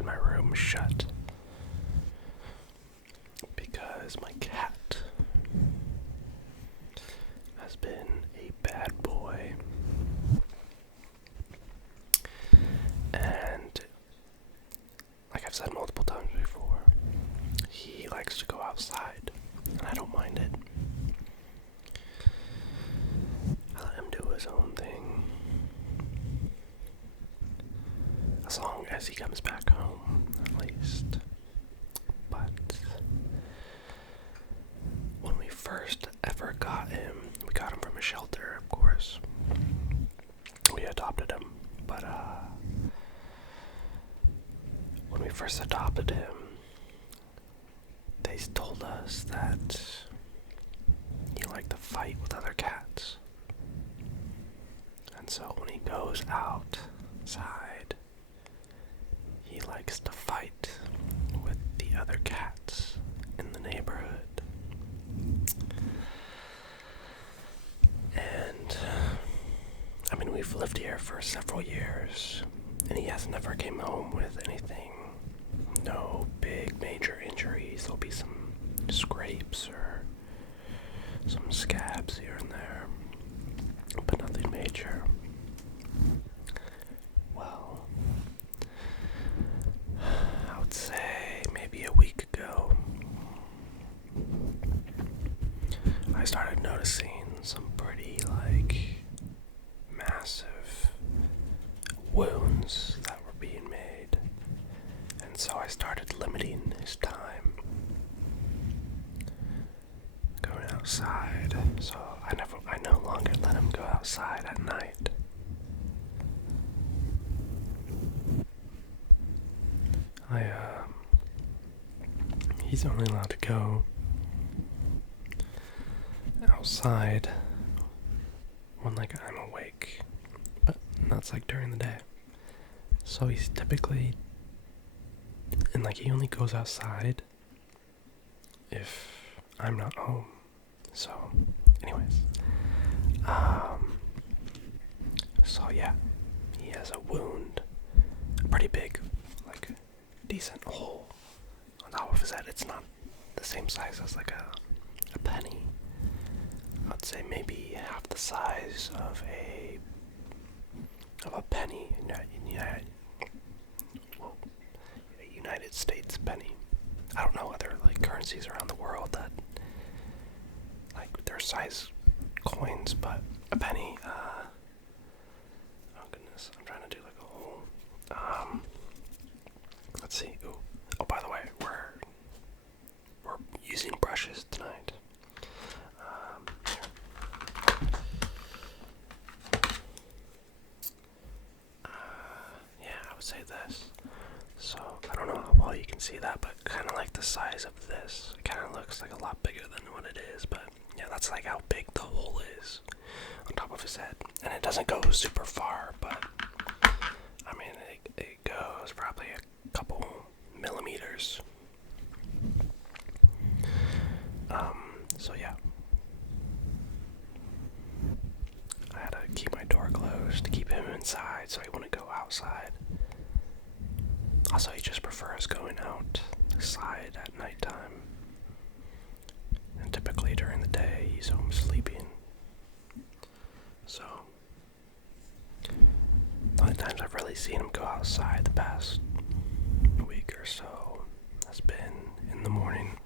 inside my room shut because my cat has been a bad boy. And like I've said multiple times before, he likes to go outside, and I don't mind it. I let him do his own thing, as long as he comes back home, at least. But when we first ever got him, we got him from a shelter, of course. We adopted him, but when we first adopted him, they told us that he liked to fight with other cats. And so when he goes outside, he likes to fight with the other cats in the neighborhood. And I mean, we've lived here for several years, and he has never came home with anything. No big major injuries. There'll be some scrapes or some scabs here and there, but nothing major. Well, I would say maybe a week ago, I started noticing some pretty, massive wounds that were being made. And so I started limiting his time going outside. So I no longer let him go outside at night. He's only allowed to go outside when I'm awake, but that's during the day. So he's typically, and he only goes outside if I'm not home. So anyways, so yeah, he has a wound, a pretty big, decent hole on top of his head. It's not the same size as a penny. I'd say maybe half the size of a penny in a United States penny. I don't know other currencies around the world that their size coins, but a penny. Oh goodness, I'm trying to do a whole. Let's see. Ooh. Oh, by the way, we're using brushes tonight. I would say this. So I don't know how well you can see that, but kind of the size of this. It kind of looks a lot bigger than what it is, but yeah, that's how big the hole is on top of his head. And it doesn't go super far, but I mean it goes probably a couple millimeters. So yeah, I had to keep my door closed to keep him inside so he wouldn't go outside. Also, he just prefers going outside at nighttime. And typically during the day, he's home sleeping. So, the only times I've really seen him go outside the past week or so has been in the morning.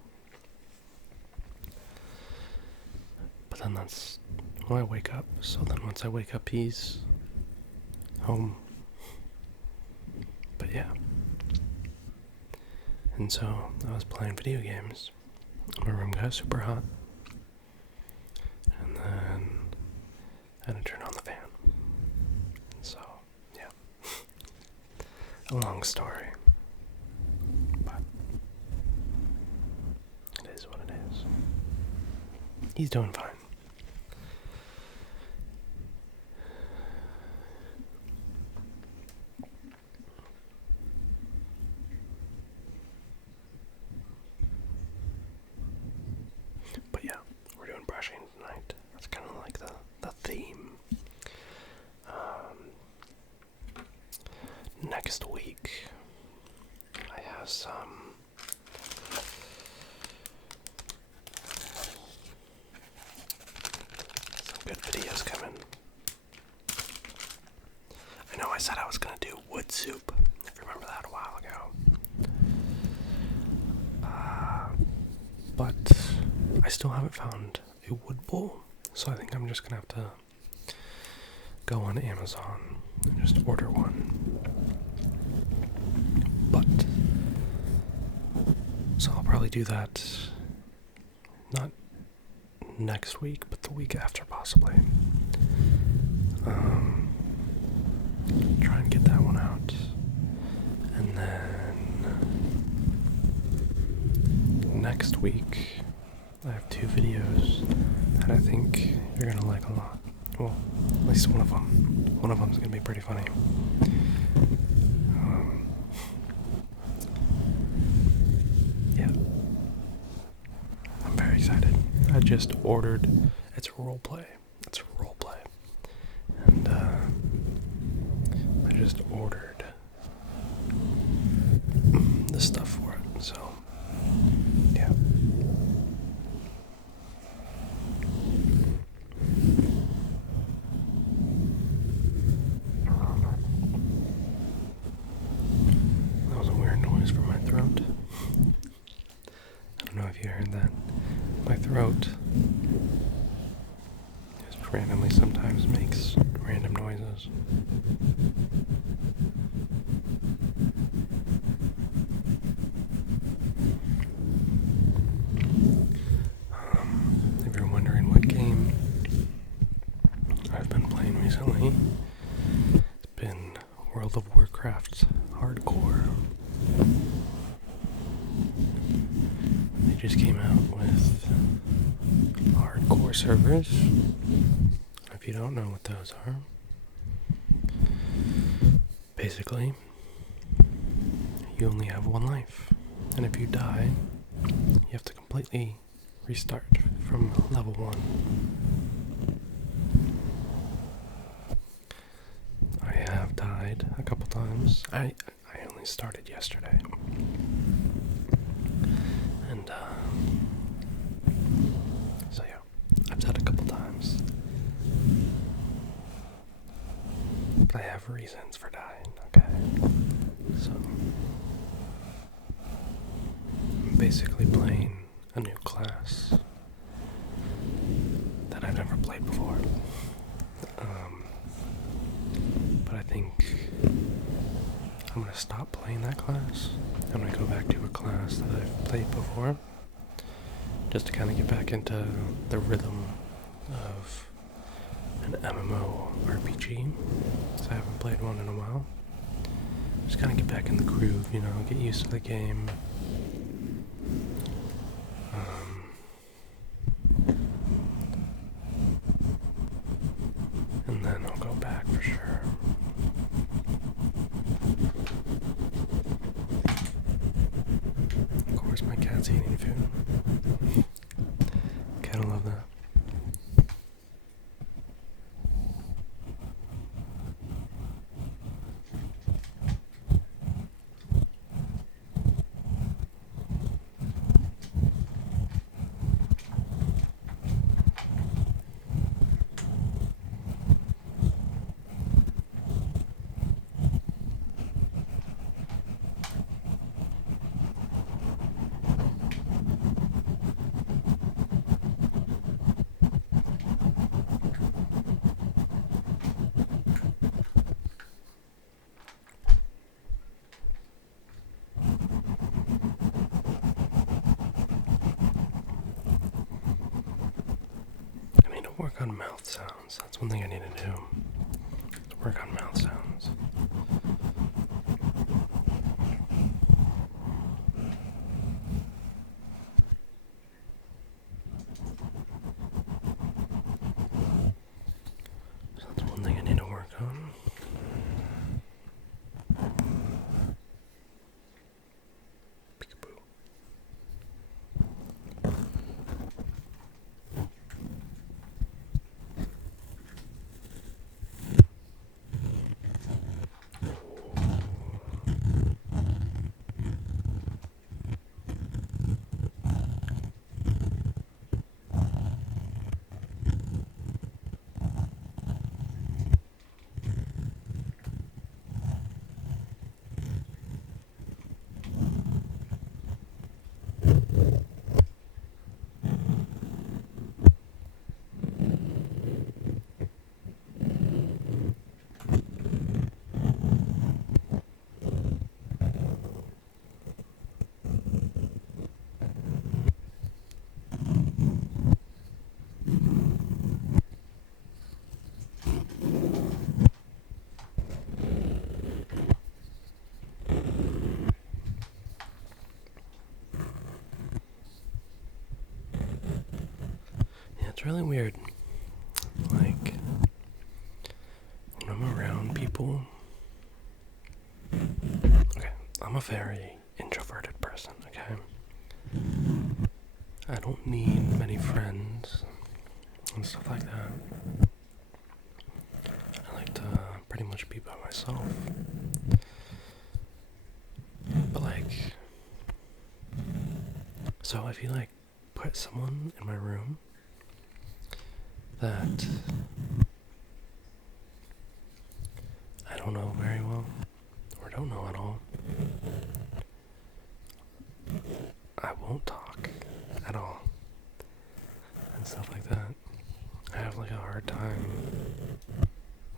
But then that's when I wake up. So then once I wake up, he's home. But yeah. And so I was playing video games. My room got super hot. And then I had to turn on the fan. And so, yeah. A long story. But it is what it is. He's doing fine. But yeah, we're doing brushing tonight. That's kind of the theme. Next week, some good videos coming. I know I said I was gonna do wood soup, if you remember that a while ago. But I still haven't found a wood bowl, so I think I'm just gonna have to go on Amazon and just order one. But so I'll probably do that not next week, but the week after possibly. Try and get that one out. And then next week I have 2 videos that I think you're gonna like a lot. Well, at least one of them. One of them's gonna be pretty funny. Yeah. I'm very excited. I just ordered. It's roleplay. And I just ordered the stuff for it. So, yeah. That was a weird noise from my throat. I don't know if you heard that. My throat just randomly sometimes makes random noises. If you're wondering what game I've been playing recently, it's been World of Warcraft Hardcore. They just came out with hardcore servers. If you don't know what those are, basically, you only have one life. And if you die, you have to completely restart from level 1. I have died a couple times. I only started yesterday. And, so yeah, I've died a couple times. But I have reasons for dying, okay? So, I'm basically playing a new class that I've never played before. But I think I'm going to stop playing that class. I'm going to go back to a class that I've played before, just to kind of get back into the rhythm of an MMORPG, because I haven't played one in a while. Just kind of get back in the groove, you know, get used to the game. And then I'll go back for sure. Of course, my cat's eating food. Gotta love that. Work on mouth sounds. That's one thing I need to do. Work on mouth sounds. So that's one thing I need to work on. Peekaboo. It's really weird. Like, when I'm around people, okay, I'm a very introverted person, okay? I don't need many friends and stuff like that. I like to pretty much be by myself. But like, so if you like put someone in my room that I don't know very well, or don't know at all, I won't talk at all, and stuff like that. I have like a hard time.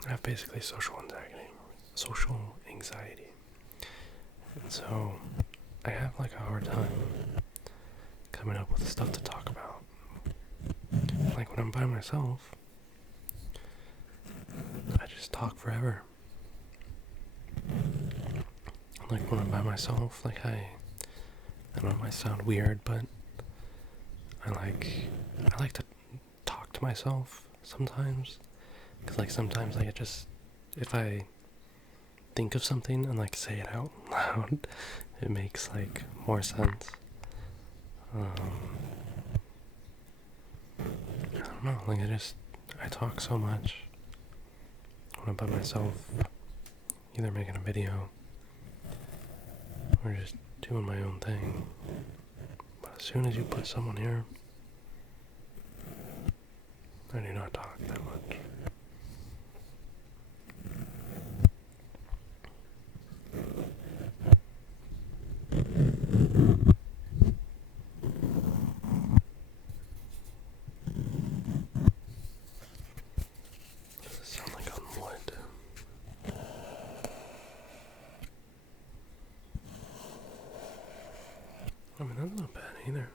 I have basically social anxiety, and so I have like a hard time coming up with stuff to talk about. Like when I'm by myself, I just talk forever. Like when I'm by myself, like I know it might sound weird, but I like to talk to myself sometimes. Cause like sometimes like if I think of something and like say it out loud, it makes like more sense. I don't know, like I talk so much when I'm by myself, either making a video or just doing my own thing. But as soon as you put someone here, I do not talk that much. Does it sound like on wood? I mean, that's not bad either.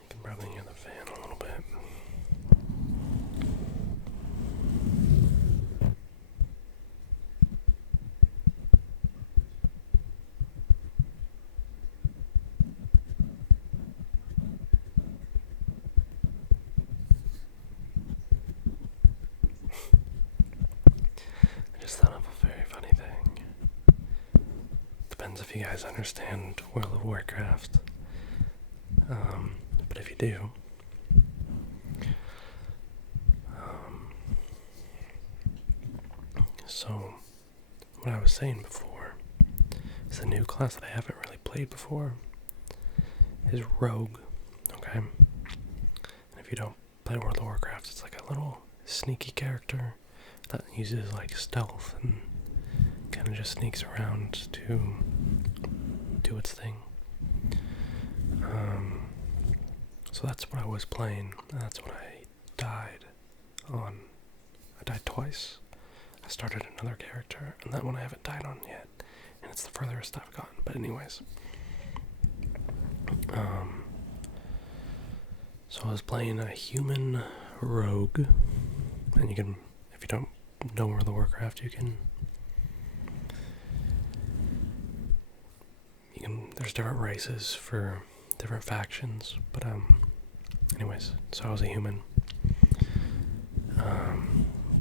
You can probably hear the fan a little bit. I just thought of a very funny thing. Depends if you guys understand World of Warcraft. But if you do, so what I was saying before is a new class that I haven't really played before is Rogue, okay? And if you don't play World of Warcraft, it's like a little sneaky character that uses like stealth and kind of just sneaks around to do its thing. So that's what I was playing, and that's what I died on. I died twice. I started another character, and that one I haven't died on yet, and it's the furthest I've gotten. But anyways, so I was playing a human rogue, and you can, if you don't know World of Warcraft, you can, there's different races for different factions, but anyways, so I was a human.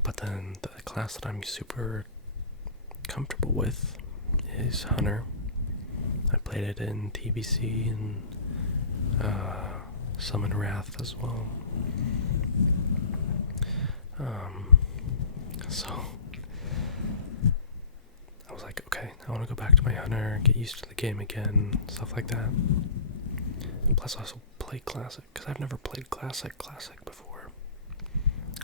But then the class that I'm super comfortable with is Hunter. I played it in TBC and Summon Wrath as well. So I was like, okay, I want to go back to my Hunter, get used to the game again, stuff like that. Plus also play Classic, because I've never played Classic before.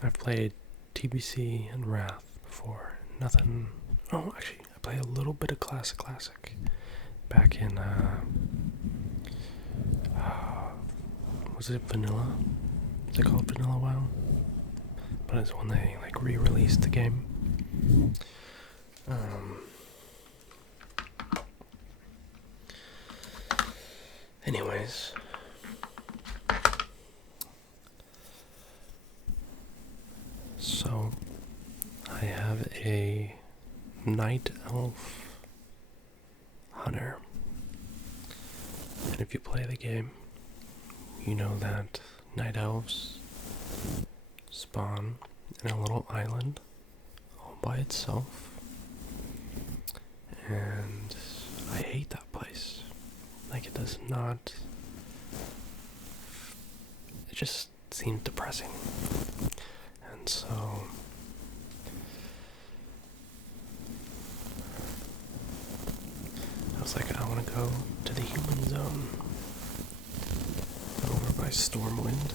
I've played TBC and Wrath before. Nothing. Oh, actually, I played a little bit of Classic back in, was it Vanilla? Is it called Vanilla WoW? But it's when they, like, re-released the game. Anyways, Night Elf Hunter. And if you play the game, you know that night elves spawn in a little island all by itself. And I hate that place. Like, it does not... It just seems depressing. And so... I was like, I want to go to the human zone. Over by Stormwind,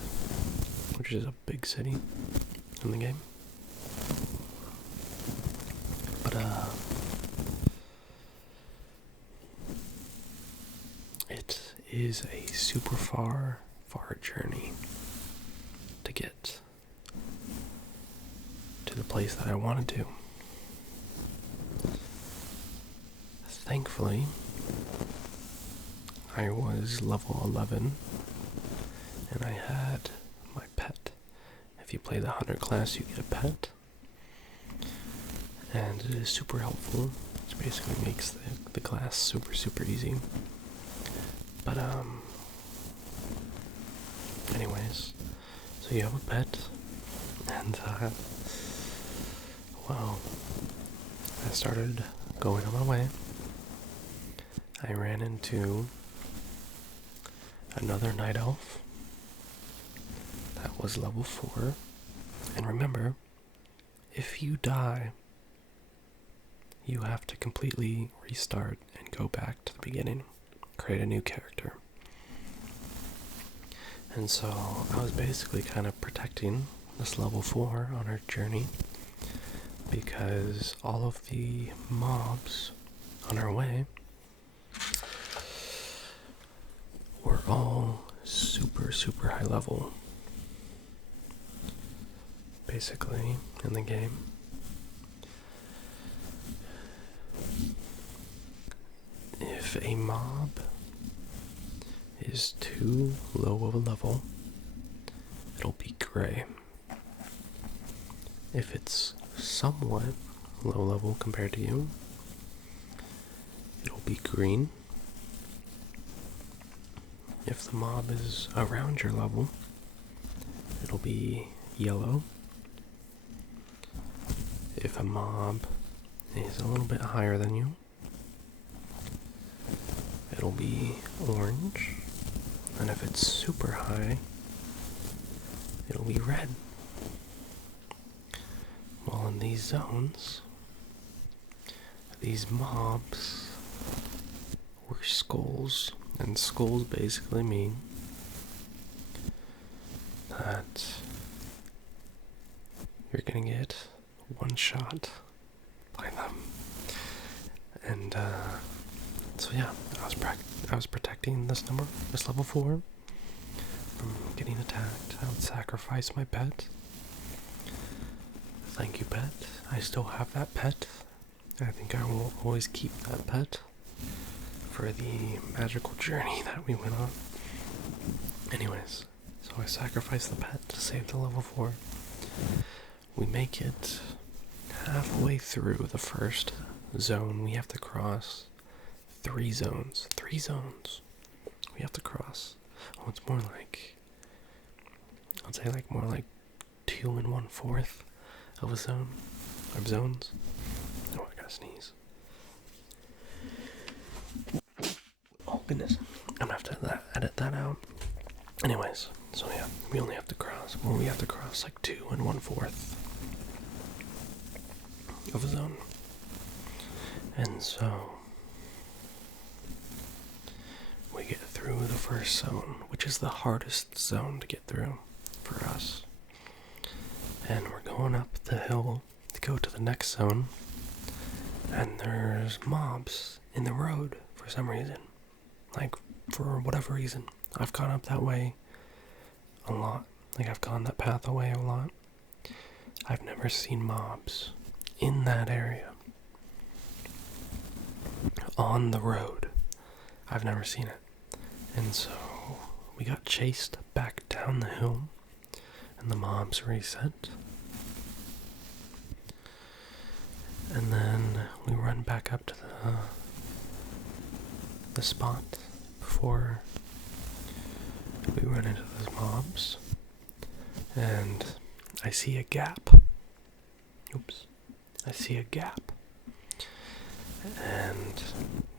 which is a big city in the game. But, it is a super far journey to get to the place that I wanted to. Thankfully, I was level 11, and I had my pet. If you play the hunter class, you get a pet, and it is super helpful. It basically makes the class super easy. But anyways, so you have a pet, and well, I started going on my way. I ran into another night elf that was level 4. And remember, if you die, you have to completely restart and go back to the beginning, create a new character. And so I was basically kind of protecting this level 4 on our journey, because all of the mobs on our way were all super high level, basically, in the game. If a mob is too low of a level, it'll be gray. If it's somewhat low level compared to you, it'll be green. If the mob is around your level, it'll be yellow. If a mob is a little bit higher than you, it'll be orange. And if it's super high, it'll be red. Well, in these zones, these mobs were skulls. And skulls basically mean that you're gonna get one shot by them. And so yeah, I was protecting this level 4 from getting attacked. I would sacrifice my pet. Thank you, pet. I still have that pet. I think I will always keep that pet for the magical journey that we went on. Anyways, so I sacrificed the pet to save the level 4. We make it halfway through the first zone. We have to cross 3 zones. 3 zones we have to cross. Oh, it's more like, I'd say like more like 2 1/4 of a zone, of zones. Oh, I gotta sneeze. Oh goodness, I'm gonna have to edit that out. Anyways, so yeah, we have to cross like 2 1/4 of a zone. And so we get through the first zone, which is the hardest zone to get through for us. And we're going up the hill to go to the next zone, and there's mobs in the road for some reason. Like, for whatever reason. I've gone up that way a lot. Like, I've gone that path away a lot. I've never seen mobs in that area. On the road. I've never seen it. And so we got chased back down the hill, and the mobs reset. And then we went back up to the spot before we run into those mobs, and I see a gap. Oops. I see a gap. And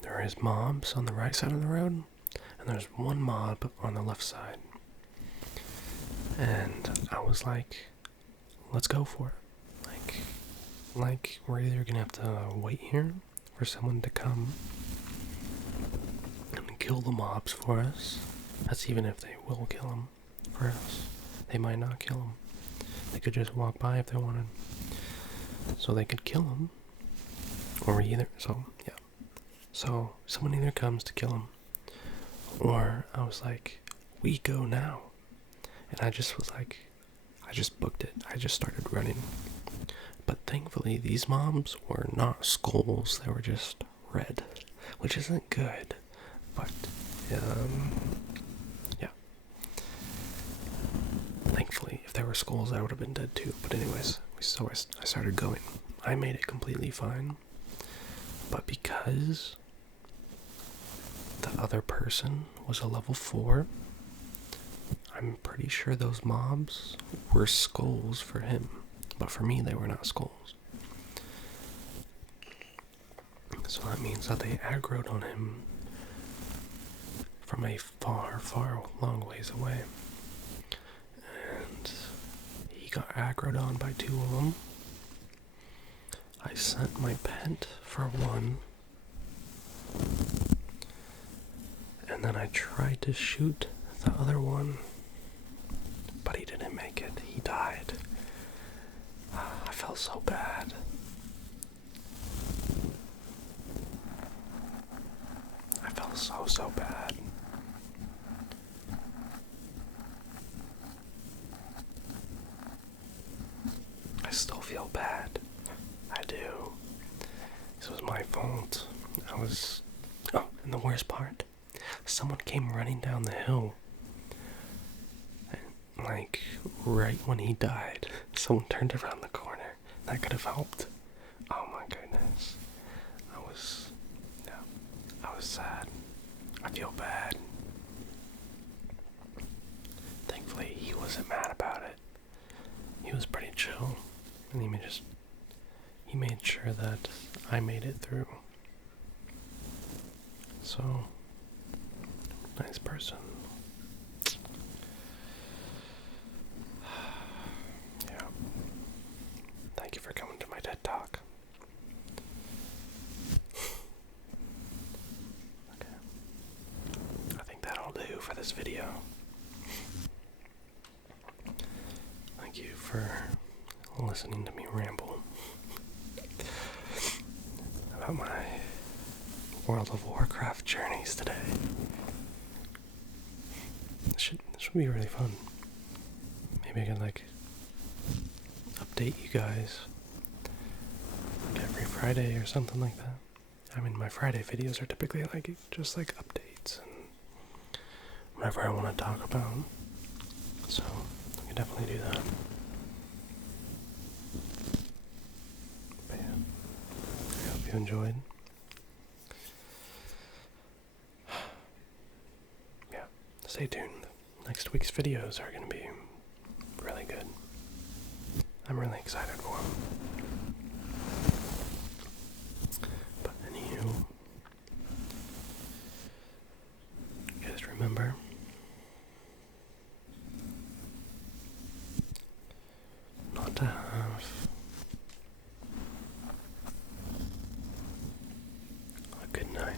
there is mobs on the right side of the road, and there's one mob on the left side. And I was like, let's go for it. Like we're either gonna have to wait here for someone to come and kill the mobs for us. That's even if they will kill them for us. They might not kill them. They could just walk by if they wanted. So they could kill them. Or either, so someone either comes to kill him, or I was like, we go now. And I just was like, I just booked it. I just started running. But thankfully, these mobs were not skulls. They were just red, which isn't good. But, yeah. Thankfully, if they were skulls, I would have been dead too. But anyways, so I started going. I made it completely fine. But because the other person was a level 4, I'm pretty sure those mobs were skulls for him. But for me, they were not skulls. So that means that they aggroed on him from a far, far long ways away. And he got aggroed on by 2 of them. I sent my pet for 1. And then I tried to shoot the other one, but he didn't make it. He died. I felt so bad. I felt so bad. I still feel bad. I do. This was my fault. Oh, and the worst part, someone came running down the hill. And, like, right when he died, someone turned around the corner. That could have helped. Oh my goodness. I was sad. I feel bad. Thankfully, he wasn't mad about it. He was pretty chill. And he made sure that I made it through. So, nice person. Yeah. Thank you for coming to my TED Talk. Okay. I think that'll do for this video. Thank you for listening to me ramble about my World of Warcraft journeys today. This should be really fun. Maybe I can update you guys every Friday or something like that. I mean, my Friday videos are typically just updates and whatever I want to talk about. So I can definitely do that. But yeah, I hope you enjoyed. Yeah, stay tuned. Next week's videos are going to be really good. I'm really excited for them. But anywho, you guys remember, not to have a good night,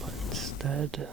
but instead